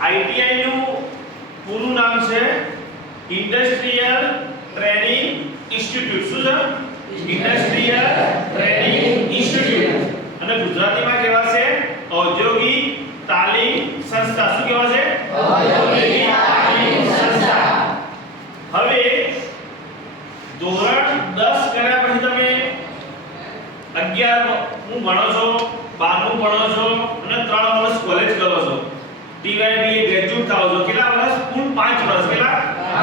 ITI નું પૂરું નામ છે ઇન્ડસ્ટ્રીયલ ટ્રેનિંગ ઇન્સ્ટિટ્યૂટ. શું છે? Industrial training institute. અને ગુજરાતીમાં કહેવાશે ઔદ્યોગિક તાલીમ સંસ્થા. શું કહેવાશે? ઔદ્યોગિક તાલીમ સંસ્થા. હવે ધોરણ 10 કર્યા પછી તમે 11 હું ભણો છો, 12 ભણો છો અને 3 વર્ષ કોલેજ કરો છો. ટીવાયબી ગ્રેજ્યુએટ થાઓ છો. કેટલા વર્ષ? કુલ 5 વર્ષ. કેટલા?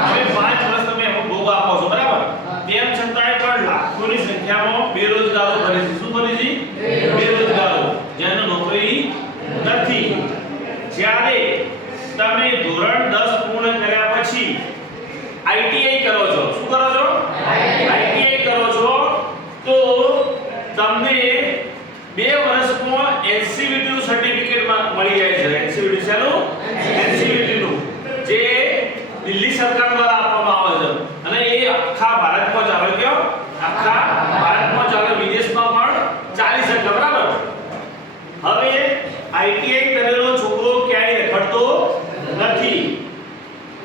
હવે 5 વર્ષ તમે એમાં ભોગ આપો છો, બરાબર? તેમ છતાંય પણ લાખોની સંખ્યામાં બેરોજગારો ભરે છે. શું ભરે છે? બેરોજગારો, જેને નોકરી નથી. જ્યારે તમે ધોરણ 10 પૂર્ણ કર્યા પછી આઈટીઆઈ કરો છો. શું કરો છો? આઈટીઆઈ કરો છો તો તમને 2 વર્ષમાં એનસીવીટી નું સર્ટિફિકેટ મળી જાય છે. એનસીવીટી શેનું? એનસીવીટી નું, જે દિલ્હી સરકાર દ્વારા આપવામાં આવે છે અને એ આખા ભારતમાં ચાલે. કયો? આખા ભારતમાં ચાલે, વિદેશમાં પણ ચાલી શકે, બરાબર? હવે આઈટીઆઈ કરેલો છોકરો ક્યાંય રખડતો નથી.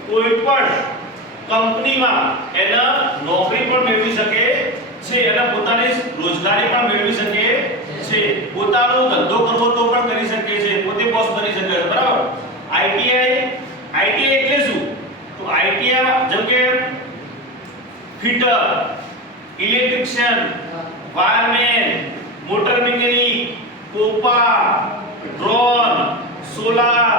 કોઈ પણ કંપનીમાં એને નોકરી પણ મેળવી શકે છે અને પોતાની રોજગારી પણ મેળવી શકે છે. પોતાનો ધંધો કરવો તો પણ કરી શકે છે, પોતે બોસ બની શકે છે, બરાબર? આઈટીઆઈ એટલે શું? તો આઈટીઆઈ જેમ કે fitter, electrician, wireman, motor mechanic, COPA, drone, solar,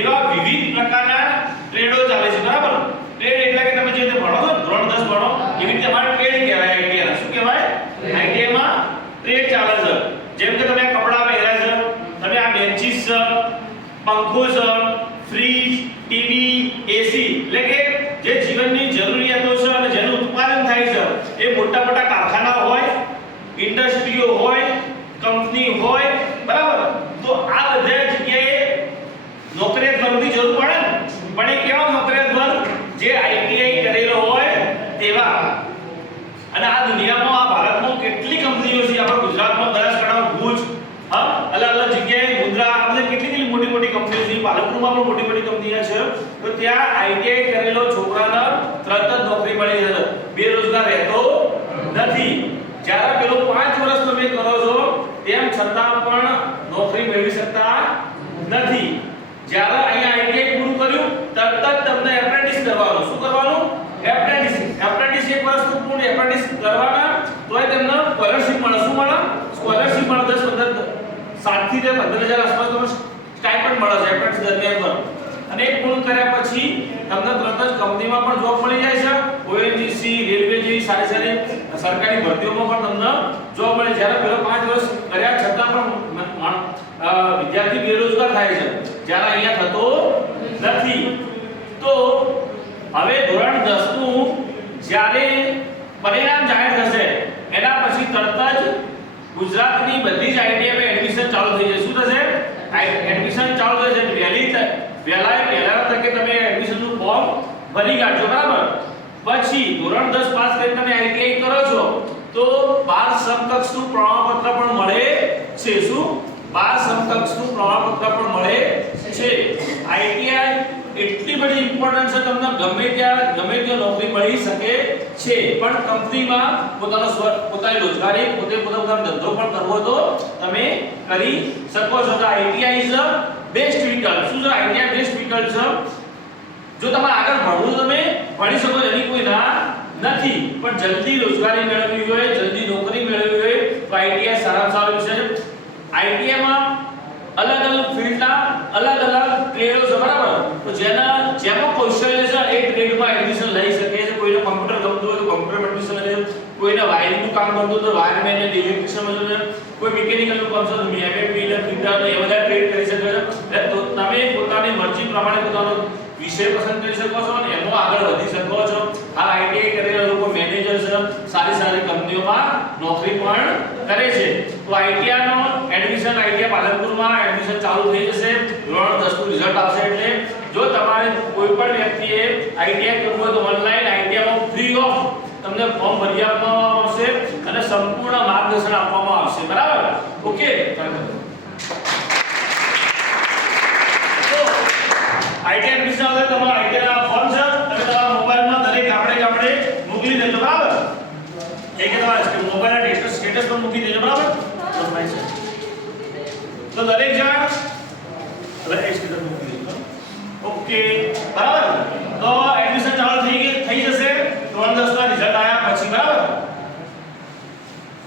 એવા વિવિધ પ્રકારના ટ્રેડો ચાલે છે, બરાબર? ટ્રેડ એટલે કે તમે જે રીતે ભણો છો, ધોરણ 10 ભણો, એવી રીતે અમારે ટ્રેડ કહેવાય. આઈટીઆઈ શું કહેવાય? આઈટીઆઈ માં ટ્રેડ ચાલે છે. જેમ કે તમે કપડા પહેર્યા છે, તમે આ બેન્ચીસ છે, પંખો છે, ફ્રીજ, ટીવી, એસી, એટલે કે જે જીવનની જરૂરિયાતો છે અને જેનું ઉત્પાદન થાય છે, એ મોટા મોટા કારખાના હોય, ઇન્ડસ્ટ્રીઓ હોય, કંપની હોય, બરાબર? તો આ બધા જગ્યાએ નોકરિયાત વર્ગની જરૂર પડે ને, પણ એ કેવા નોકરિયાત વર્ગ? જે આઈટીઆઈ કરેલો હોય તેવા. અને આ દુનિયામાં, આ ભારતમાં કેટલી કંપનીઓ છે. આપણા ગુજરાતમાં બનાસકાંઠામાં ભુજ, અલગ અલગ જગ્યાએ મુન્દ્રા, આ બધી કેટલી મોટી મોટી કંપનીઓ છે. પાલનપુરમાં પણ મોટી મોટી કંપનીઓ છે. તો ત્યાં આઈટીઆઈ કરેલો છોકરાને તરત જ નોકરી મળી જાય, બેરોજગાર રહેતો નથી. જ્યારે પેલો 5 વર્ષ તમે કરો છો તેમ છતાં પણ નોકરી મેળવી શકતા નથી. જ્યારે અહીંયા આઈટીઆઈ પૂરું કર્યું તરત જ તમને એપ્રેન્ટિસ કરવાનું. શું કરવાનું? એપ્રેન્ટિસ. 1 વર્ષનું પૂર્ણ એપ્રેન્ટિસ કરવાના, તોય તમને સ્કોલરશિપ મળે. શું મળે? સ્કોલરશિપ મળે. 7 થી 15,000 આસપાસ તમને સ્ટાઇપન્ડ મળે છે એપ્રેન્ટિસ દરમિયાન. અને એ પૂર્ણ કર્યા પછી તમને તરત જ કંપનીમાં પણ જોબ મળી જાય છે. ઓએનજીસી, રેલવે જેવી સારી સારી સરકારી ભરતીઓમાં પણ તમને જોબ મળે. જ્યારે પેલો 5 વર્ષ કર્યા છતાં પણ વિદ્યાર્થી બેરોજગાર થાય છે, જ્યારે અહીંયા થતો નથી. તો હવે ધોરણ 10 નું જ્યારે પરિણામ જાહેર થશે એના પછી તરત જ ગુજરાતની બધી જ આઈટીઆઈ માં એડમિશન ચાલુ થઈ જશે. શું થશે? એડમિશન ચાલુ થશે. વહેલા તકે તમે એડમિશનનું ફોર્મ ભરી કાઢજો, બરાબર? પછી ધોરણ 10 પાસ કરીને તમે આઈટીઆઈ કરો છો તો 12 સમકક્ષનું પ્રમાણપત્ર પણ મળે છે. શું? 12 સમકક્ષનું પ્રમાણપત્ર પણ મળે છે. આઈટીઆઈ એટલી બધી ઇમ્પોર્ટન્ટ છે, તમને ગમે ત્યાં નોકરી મળી શકે છે. પણ કંપનીમાં પોતાની રોજગારી, પોતાનો ધંધો પણ કરવો તો તમે કરી શકો છો. તો આઈટીઆઈ ઇઝ ધ બેસ્ટ વિકલ્પ. શું છે? આઈટીઆઈ બેસ્ટ વિકલ્પ છે. જો તમારે આગળ ભણવું તમે ભણી શકો, એની કોઈ ના નથી. પણ જલ્દી રોજગારી મેળવવી હોય, જલ્દી નોકરી મેળવવી હોય તો આઈટીઆઈ સારામાં સારો વિષય છે. આઈટીઆઈ માં અલગ અલગ ફિલ્ડના અલગ અલગ ટ્રેડો છે, બરાબર? તો જેમાં કૌશલ્ય છે એ ટ્રેડમાં એડમિશન લઈ શકે છે. કોઈને કમ્પ્યુટર ગમતું હોય તો કમ્પ્યુટર એડમિશન લઈ શકે, કોઈને વાયરિંગનું કામ ગમતું હોય તો વાયરમેન અને ઇલેક્ટ્રિશિયન છે, કોઈ મિકેનિકલનું કામ છે તો એમએમપી, ફિટર એ બધા ટ્રેડ કરી શકે છે. તો તમે પોતાની મરજી પ્રમાણે પોતાનો વિષય પસંદ કરી શકો છો અને એમાં આગળ વધી શકો છો. આ આઈટીઆઈ કરેલા લોકો મેનેજર છે, સારી સારી કંપનીઓમાં નોકરી પણ કરે છે. તો આઈટીઆઈ નો એડમિશન આઈટીઆઈ પાલનપુરમાં એડમિશન ચાલુ થઈ જશે. ધોરણ 10 નું રિઝલ્ટ આવશે એટલે જો તમારે કોઈ પણ વ્યક્તિએ આઈટીઆઈ કરવું હોય તો ઓનલાઈન આઈટીઆઈ માં ફ્રી ઓફ તમને ફોર્મ ભરી આપવામાં આવશે અને સંપૂર્ણ માર્ગદર્શન આપવામાં આવશે, બરાબર? ઓકે. બરાબર લંબાઈ છે તો દરેક જણ એટલે એક સ્કેલર મૂકી દઉં ઓકે